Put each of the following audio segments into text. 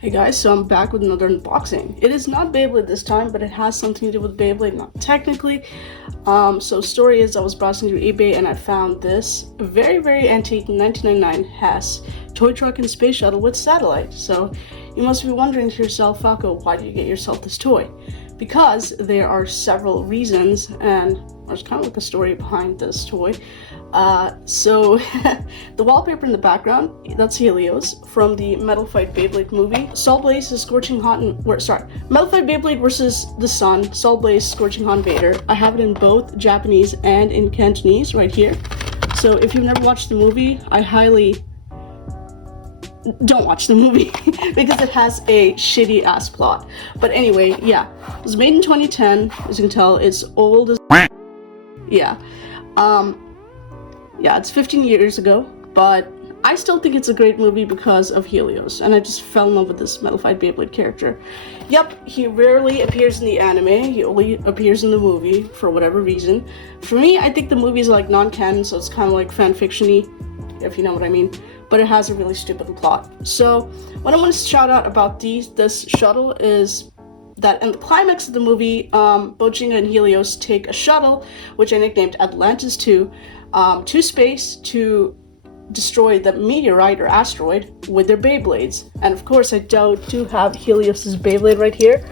Hey guys, so I'm back with another unboxing. It is not Beyblade this time, but it has something to do with Beyblade, not technically. So story is I was browsing through eBay and I found this very antique 1999 Hess toy truck and space shuttle with satellite. So you must be wondering to yourself, Falco, why did you get yourself this toy? Because there are several reasons, and there's kind of like a story behind this toy. So the wallpaper in the background, that's Helios from the Metal Fight Beyblade movie. Sol Blaze is scorching hot and Metal Fight Beyblade versus the Sun. Sol Blaze scorching hot Vader. I have it in both Japanese and in Cantonese right here. So if you've never watched the movie, I highly don't watch the movie because it has a shitty ass plot. But anyway, yeah, it was made in 2010. As you can tell, it's old as yeah. Yeah, it's 15 years ago, but I still think it's a great movie because of Helios, and I just fell in love with this Metal Fight Beyblade character. Yep, he rarely appears in the anime, he only appears in the movie for whatever reason. For me, I think the movie is like non-canon, so it's kind of like fan-fiction-y, if you know what I mean, but it has a really stupid plot. So, what I want to shout out about this shuttle is that in the climax of the movie, Bojinga and Helios take a shuttle, which I nicknamed Atlantis 2, to space to destroy the meteorite or asteroid with their Beyblades. And of course, I do have Helios's Beyblade right here.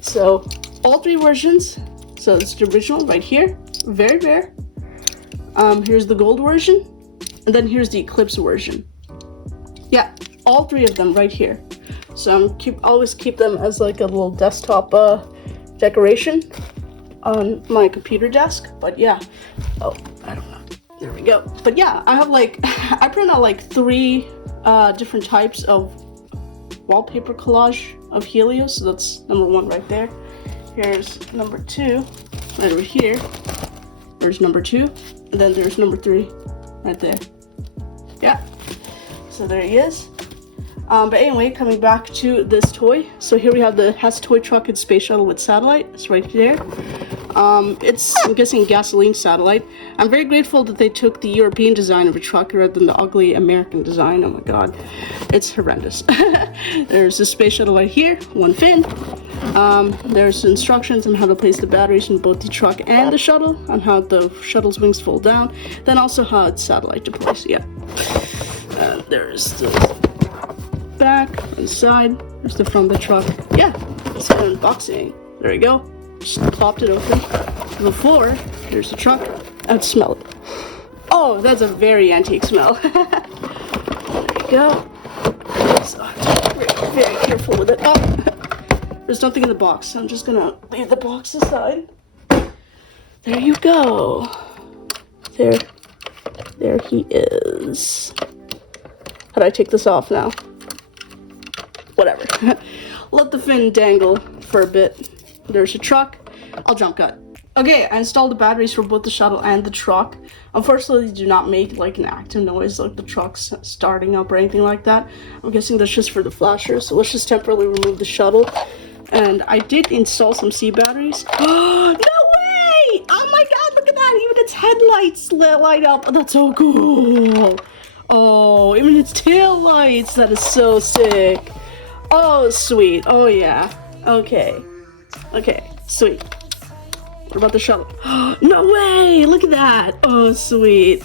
So, all three versions. So, it's the original right here. Very rare. Here's the gold version. And then here's the Eclipse version. Yeah, all three of them right here. So always keep them as like a little desktop decoration on my computer desk. But yeah, oh, I don't know. There we go. But yeah, I have like, I print out like 3 different types of wallpaper collage of Helios. So that's number 1 right there. Here's number 2 right over here. There's number 2. And then there's number 3 right there. Yeah. So there he is. But anyway, coming back to this toy. So here we have the Hess toy truck and space shuttle with satellite. It's right there. It's, I'm guessing, gasoline satellite. I'm very grateful that they took the European design of a truck rather than the ugly American design. Oh my god, it's horrendous. There's the space shuttle right here, 1 fin. There's instructions on how to place the batteries in both the truck and the shuttle, on how the shuttle's wings fold down, then also how it's satellite deploys. Yeah. There's the back, and side, there's the front of the truck. Yeah, it's an unboxing. There you go. Just plopped it open. The floor, here's the truck. Let's smell it. Oh, that's a very antique smell. There you go. So I have to be very careful with it. Oh, there's nothing in the box, so I'm just gonna leave the box aside. There you go. There he is. How do I take this off now? Whatever. Let the fin dangle for a bit. There's a truck. I'll jump cut. Okay, I installed the batteries for both the shuttle and the truck. Unfortunately, they do not make like an active noise like the truck's starting up or anything like that. I'm guessing that's just for the flashers. So let's just temporarily remove the shuttle. And I did install some C batteries. No way! Oh my god, look at that! Even its headlights light up. Oh, that's so cool. Oh, even its tail lights. That is so sick. Oh, sweet. Oh, yeah. Okay. Okay, sweet. What about the shuttle? No way! Look at that! Oh, sweet.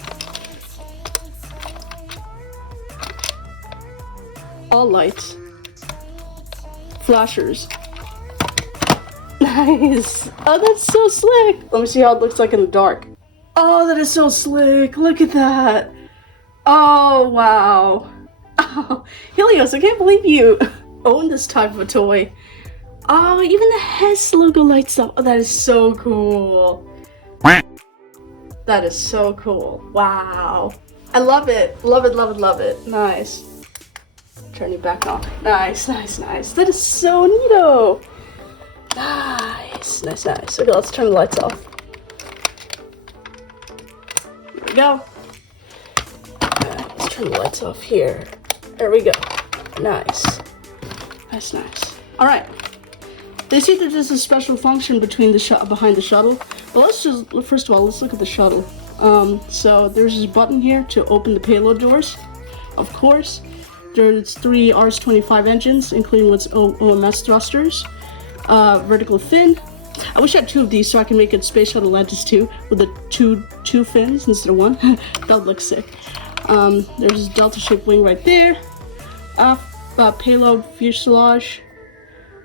All lights. Flashers. Nice! Oh, that's so slick! Let me see how it looks like in the dark. Oh, that is so slick! Look at that! Oh, wow. Oh, Helios, I can't believe you own this type of a toy. Oh, even the Hess logo lights up. Oh, that is so cool. That is so cool. Wow. I love it. Love it, love it, love it. Nice. Turn it back on. Nice, nice, nice. That is so neato. Nice, nice, nice. Okay, let's turn the lights off. There we go. Let's turn the lights off here. There we go. Nice. Nice, nice. Alright. They see that there's a special function between the behind the shuttle. But let's just, first of all, let's look at the shuttle. So there's this button here to open the payload doors. Of course. There's 3 RS-25 engines, including what's OMS thrusters, vertical fin. I wish I had 2 of these so I can make it Space Shuttle Atlantis 2 with the two fins instead of 1. That would look sick. There's a delta-shaped wing right there. Payload fuselage,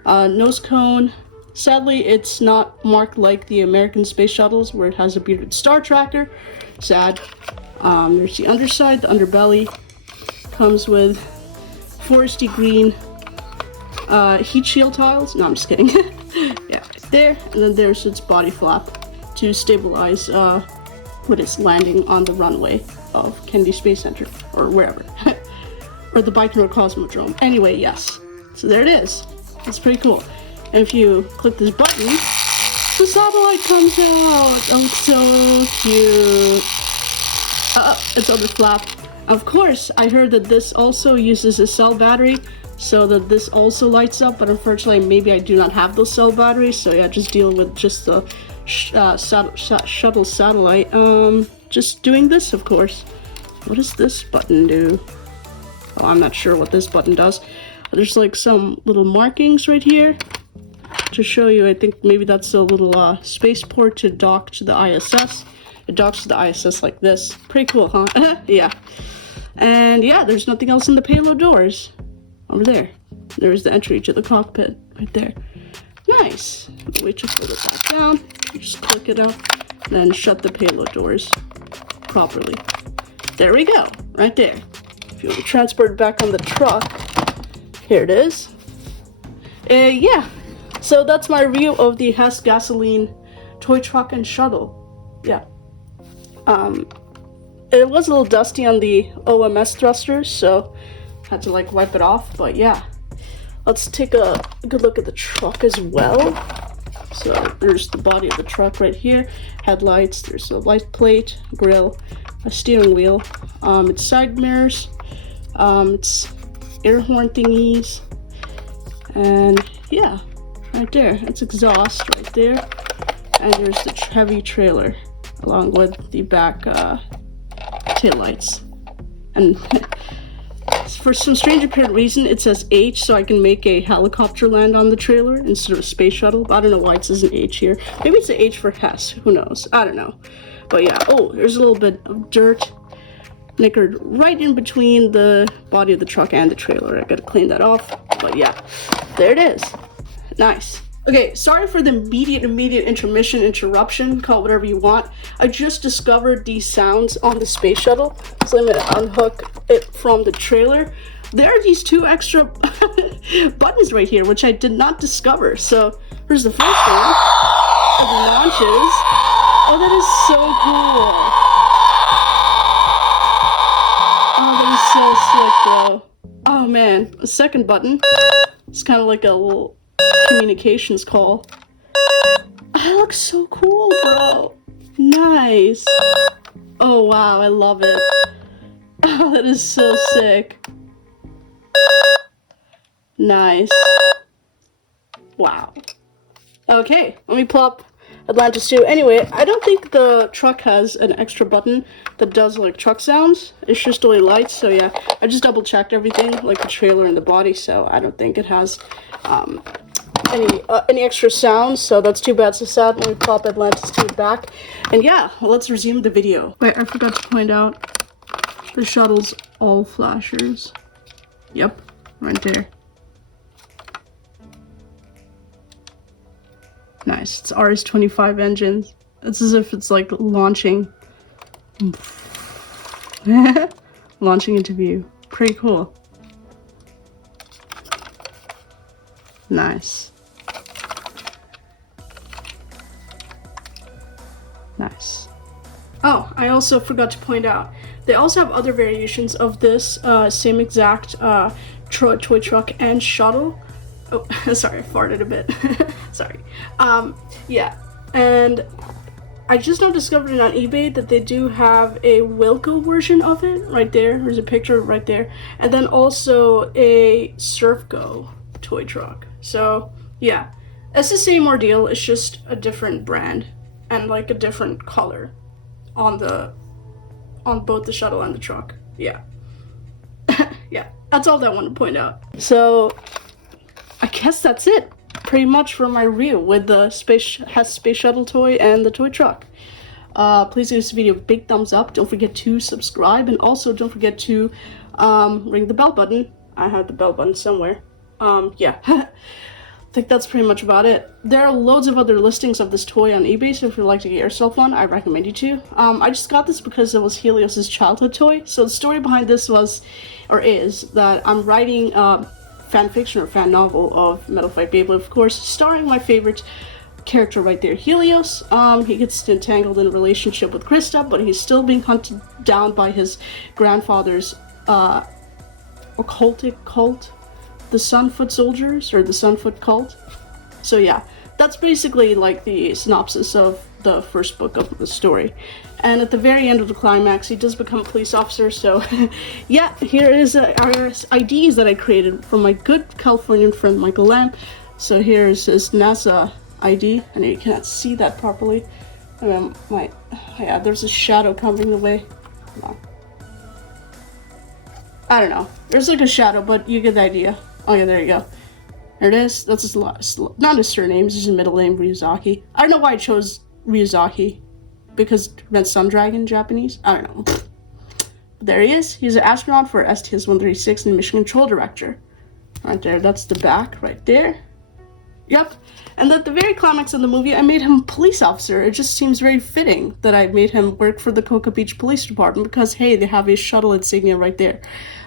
nose cone. Sadly, it's not marked like the American space shuttles where it has a bearded star tracker. Sad. There's the underside, the underbelly. Comes with foresty green heat shield tiles. No, I'm just kidding. Yeah, right there. And then there's its body flap to stabilize when it's landing on the runway of Kennedy Space Center or wherever. Or the Baikonur Cosmodrome. Anyway, yes. So there it is. It's pretty cool. And if you click this button, the satellite comes out. Oh, it's so cute. It's on the flap. Of course, I heard that this also uses a cell battery, so that this also lights up, but unfortunately, maybe I do not have those cell batteries, so yeah, just deal with just the shuttle satellite. Just doing this, of course. What does this button do? Oh, I'm not sure what this button does. There's like some little markings right here to show you. I think maybe that's a little spaceport to dock to the ISS. It docks to the ISS like this. Pretty cool, huh? Yeah. And yeah, there's nothing else in the payload doors. Over there. There's the entry to the cockpit right there. Nice. Wait to put it back down. You just click it up, then shut the payload doors properly. There we go. Right there. If you want to transport it back on the truck, here it is. Yeah. So that's my review of the Hess gasoline toy truck and shuttle. Yeah. It was a little dusty on the OMS thrusters, so I had to like wipe it off, but yeah. Let's take a good look at the truck as well. So there's the body of the truck right here, headlights, there's a light plate, grille, a steering wheel, its side mirrors, its air horn thingies, and yeah, right there, it's exhaust right there, and there's the heavy trailer along with the back taillights. And for some strange apparent reason, it says H, so I can make a helicopter land on the trailer instead of a space shuttle. But I don't know why it says an H here. Maybe it's an H for Hess. Who knows? I don't know. But yeah. Oh, there's a little bit of dirt nickered right in between the body of the truck and the trailer. I gotta clean that off. But yeah, there it is. Nice. Okay, sorry for the immediate interruption, call it whatever you want. I just discovered these sounds on the space shuttle, so I'm gonna unhook it from the trailer. There are these 2 extra buttons right here, which I did not discover. So here's the first one. It launches. Oh, that is so cool. Oh, that is so slick, though. Oh man, the second button. It's kind of like a little communications call. That looks so cool, bro. Nice. Oh wow, I love it. Oh, that is so sick. Nice. Wow. Okay, let me plop Atlantis 2. Anyway, I don't think the truck has an extra button that does like truck sounds. It's just only lights, so yeah. I just double checked everything, like the trailer and the body, so I don't think it has any extra sounds, so that's too bad. So sad. Let me pop Atlantis 2 back. And yeah, let's resume the video. Wait, I forgot to point out the shuttle's all flashers. Yep, right there. Nice. It's RS-25 engines. It's as if it's like launching. Launching into view. Pretty cool. Nice. Nice. Oh, I also forgot to point out, they also have other variations of this same exact toy truck and shuttle. Oh, sorry, I farted a bit. Sorry. Yeah, and I just now discovered it on eBay that they do have a Wilco version of it right there. There's a picture right there. And then also a Surfgo toy truck. So, yeah, it's the same ordeal. It's just a different brand and like a different color on both the shuttle and the truck. Yeah. Yeah, that's all that I want to point out. So, I guess that's it, pretty much, for my review with the Hess Space Shuttle toy and the toy truck. Please give this video a big thumbs up. Don't forget to subscribe, and also don't forget to ring the bell button. I have the bell button somewhere. Yeah. I think that's pretty much about it. There are loads of other listings of this toy on eBay, so if you'd like to get yourself one, I recommend you to. I just got this because it was Helios' childhood toy. So the story behind this was, or is, that I'm writing fan fiction or fan novel of Metal Fight Beyblade, of course, starring my favorite character right there, Helios. He gets entangled in a relationship with Krista, but he's still being hunted down by his grandfather's occultic cult, the Sunfoot Soldiers, or the Sunfoot Cult. So yeah, that's basically like the synopsis of the first book of the story. And at the very end of the climax, he does become a police officer, so yeah, here is our IDs that I created from my good Californian friend Michael Lamb. So here's his NASA ID, and you cannot see that properly. And then yeah, there's a shadow covering the way. Hold on. I don't know. There's like a shadow, but you get the idea. Oh yeah, there you go. There it is. That's his not his surname, it's his middle name, Ryuzaki. I don't know why I chose Ryuzaki. Because it meant sun dragon in Japanese? I don't know. But there he is. He's an astronaut for STS-136 and mission control director. Right there, that's the back right there. Yep. And at the very climax of the movie, I made him a police officer. It just seems very fitting that I made him work for the Cocoa Beach Police Department because, hey, they have a shuttle insignia right there.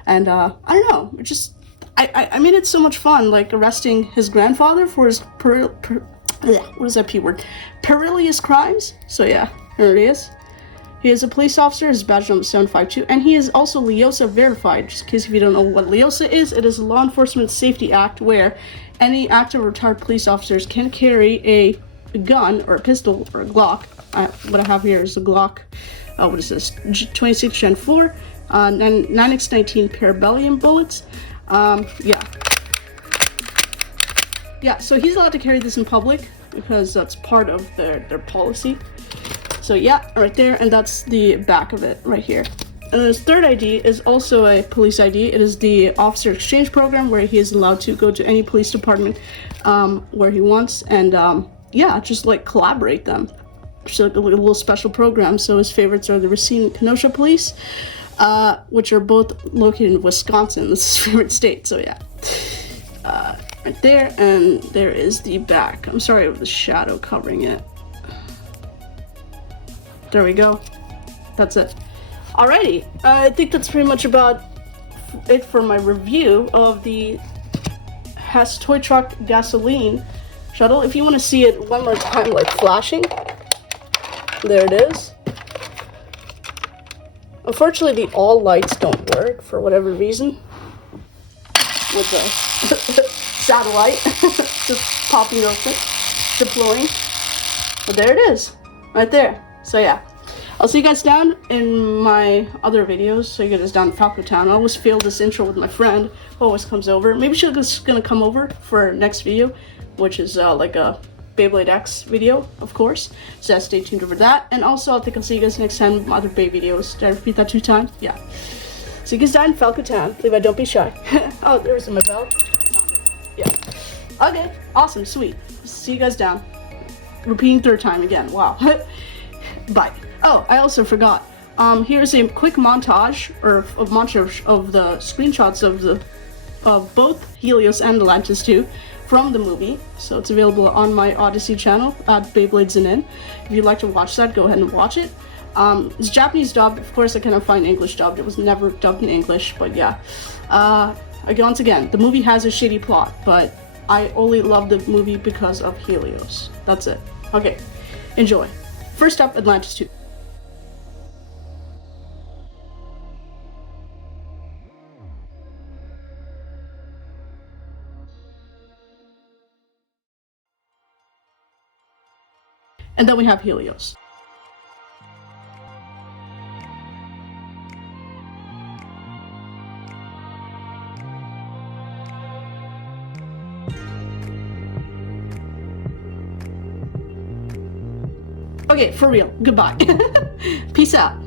And, I don't know, it just... I made it so much fun, like arresting his grandfather for his what is that P word? Perilous crimes. So yeah, here it is. He is a police officer, his badge number 752, and he is also LEOSA verified. Just in case if you don't know what LEOSA is, it is a Law Enforcement Safety Act where any active or retired police officers can carry a gun or a pistol or a Glock. What I have here is a Glock. What is this? 26 Gen 4, 9x19 Parabellum bullets. Yeah, so he's allowed to carry this in public because that's part of their policy. So yeah, right there, and that's the back of it right here. And his third ID is also a police ID. It is the officer exchange program where he is allowed to go to any police department where he wants and yeah, just like collaborate them. Just like a little special program. So his favorites are the Racine and Kenosha police, which are both located in Wisconsin. This is his favorite state, so yeah. Right there, and there is the back. I'm sorry with the shadow covering it. There we go. That's it. Alrighty, I think that's pretty much about it for my review of the Hess Toy Truck Gasoline Shuttle. If you want to see it one more time, like flashing, there it is. Unfortunately, the all lights don't work for whatever reason with the satellite just popping open, deploying. But there it is, right there. So yeah, I'll see you guys down in my other videos. So you guys down in Falco Town. I always fail this intro with my friend who always comes over. Maybe she's gonna come over for next video, which is like a Beyblade X video, of course. So stay tuned over that. And also, I think I'll see you guys next time with my other Bay videos. Did I repeat that 2 times? Yeah. So you guys down in Falco Town. Levi, don't be shy. Oh, there's my bell. Yeah. Okay. Awesome. Sweet. See you guys down. Repeating 3rd time again. Wow. Bye. Oh, I also forgot. Here's a quick montage of the screenshots of both Helios and Atlantis 2 from the movie. So it's available on my Odysee channel at Beyblade Zenin. If you'd like to watch that, go ahead and watch it. It's Japanese dubbed. Of course, I cannot find English dubbed. It was never dubbed in English, but yeah. Once again, the movie has a shitty plot, but I only love the movie because of Helios. That's it. Okay, enjoy. First up, Atlantis 2. And then we have Helios. Okay, for real. Goodbye. Peace out.